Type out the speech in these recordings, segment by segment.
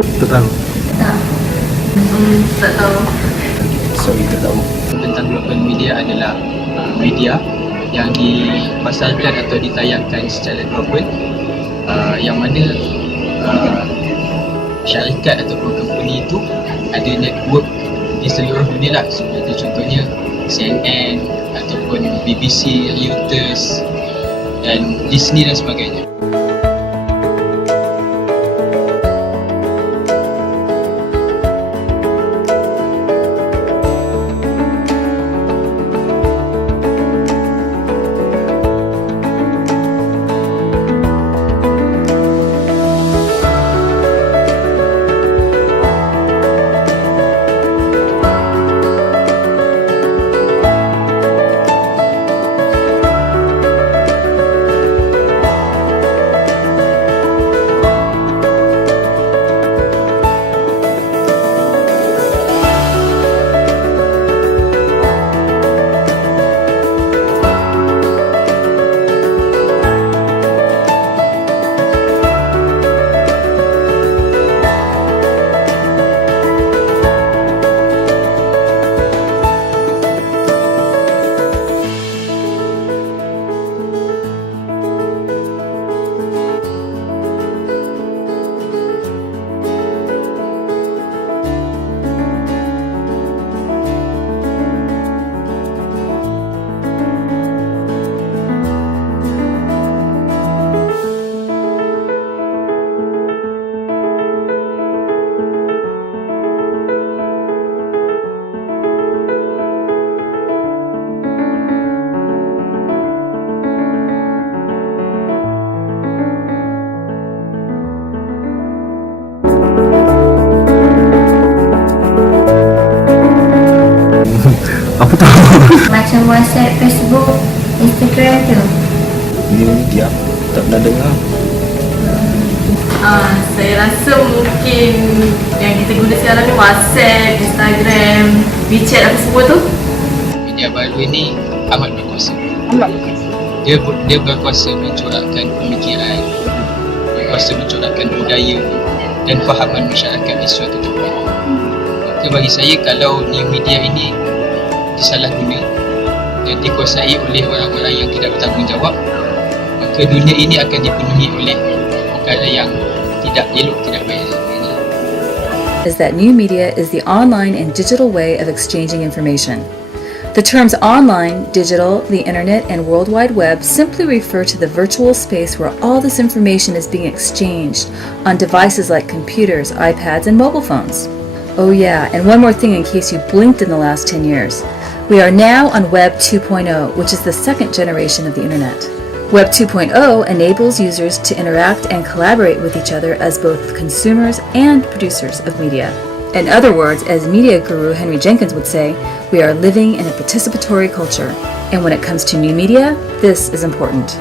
Tak tahu. Tak. Tak tahu. Sorry, tak tahu. Tentang global media adalah media yang dipasarkan atau ditayangkan secara global, yang mana syarikat ataupun company itu ada network di seluruh dunia lah, seperti contohnya CNN ataupun BBC, Reuters dan Disney dan sebagainya. Apa tu? Macam WhatsApp, Facebook, Instagram tu. Ini media. Tak pernah dengar. Saya rasa mungkin yang kita guna sekarang ni WhatsApp, Instagram, WeChat apa semua tu. Media baru ini amat berkuasa. Dia berkuasa mencorakkan pemikiran, berkuasa mencorakkan budaya dan fahaman masyarakat di suatu tempat. Maka bagi saya, kalau new media ini disalahguna dan dikuasai oleh orang-orang yang tidak bertanggungjawab, maka dunia ini akan dipenuhi oleh perkara yang tidak elok, tidak baik. Is that new media is the online and digital way of exchanging information. The terms online, digital, the internet, and World Wide Web simply refer to the virtual space where all this information is being exchanged on devices like computers, iPads, and mobile phones. Oh yeah, and one more thing in case you blinked in the last 10 years. We are now on Web 2.0, which is the second generation of the internet. Web 2.0 enables users to interact and collaborate with each other as both consumers and producers of media. In other words, as media guru Henry Jenkins would say, we are living in a participatory culture. And when it comes to new media, this is important.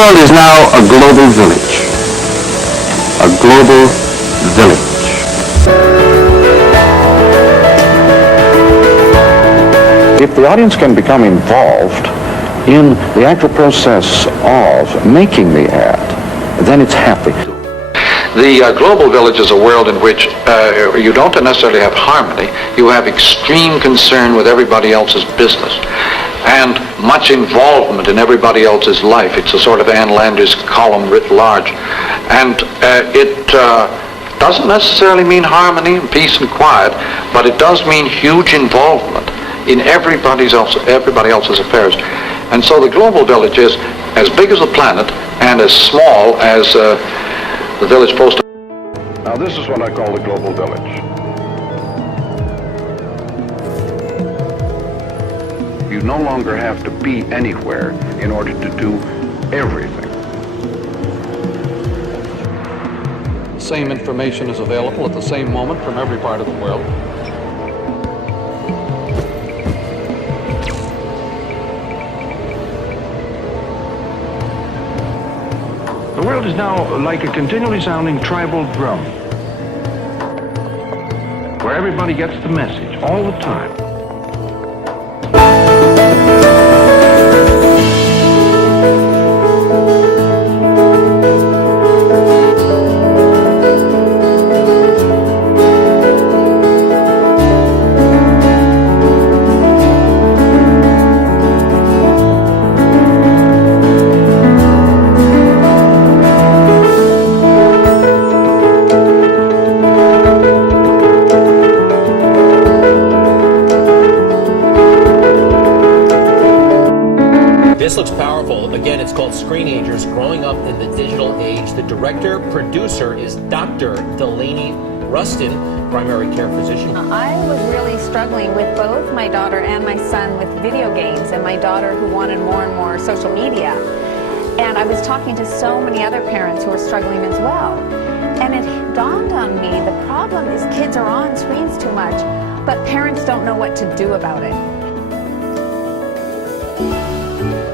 world is now a global village. A global village. If the audience can become involved in the actual process of making the ad, then it's happy. The global village is a world in which you don't necessarily have harmony. You have extreme concern with everybody else's business and much involvement in everybody else's life. It's a sort of Ann Landers column writ large. And it doesn't necessarily mean harmony and peace and quiet, but it does mean huge involvement in everybody else's affairs. And so the global village is as big as the planet and as small as the village post. Now this is what I call the global village. You no longer have to be anywhere in order to do everything. The same information is available at the same moment from every part of the world. The world is now like a continually sounding tribal drum, where everybody gets the message all the time. This looks powerful. Again, it's called Screenagers, Growing Up in the Digital Age. The director-producer is Dr. Delaney Rustin, primary care physician. I was really struggling with both my daughter and my son with video games, and my daughter who wanted more and more social media. And I was talking to so many other parents who were struggling as well. And it dawned on me, the problem is kids are on screens too much, but parents don't know what to do about it.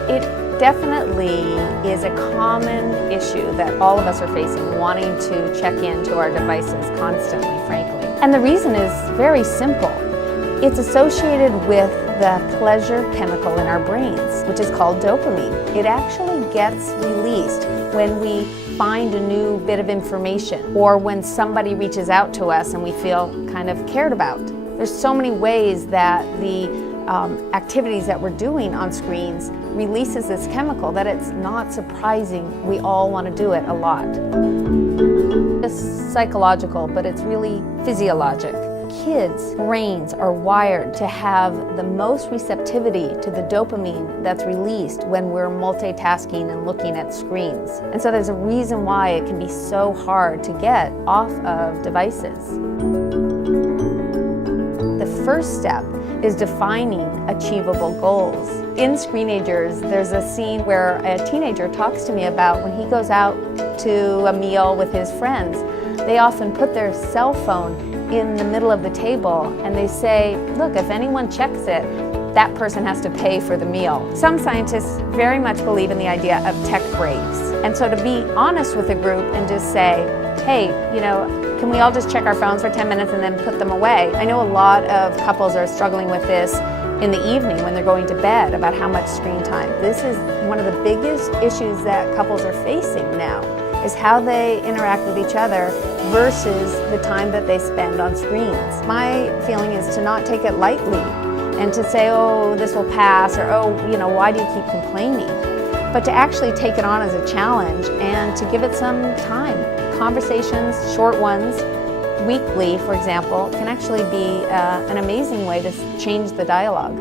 It definitely is a common issue that all of us are facing, wanting to check into our devices constantly, frankly. And the reason is very simple. It's associated with the pleasure chemical in our brains, which is called dopamine. It actually gets released when we find a new bit of information or when somebody reaches out to us and we feel kind of cared about. There's so many ways that the activities that we're doing on screens releases this chemical that it's not surprising we all want to do it a lot. It's psychological, but it's really physiologic. Kids' brains are wired to have the most receptivity to the dopamine that's released when we're multitasking and looking at screens. And so there's a reason why it can be so hard to get off of devices. The first step is defining achievable goals. In Screenagers, there's a scene where a teenager talks to me about when he goes out to a meal with his friends. They often put their cell phone in the middle of the table and they say, look, if anyone checks it, that person has to pay for the meal. Some scientists very much believe in the idea of tech breaks. And so to be honest with a group and just say, hey, can we all just check our phones for 10 minutes and then put them away? I know a lot of couples are struggling with this in the evening when they're going to bed about how much screen time. This is one of the biggest issues that couples are facing now, is how they interact with each other versus the time that they spend on screens. My feeling is to not take it lightly and to say, oh, this will pass, or oh, why do you keep complaining? But to actually take it on as a challenge and to give it some time. Conversations, short ones, weekly, for example, can actually be an amazing way to change the dialogue.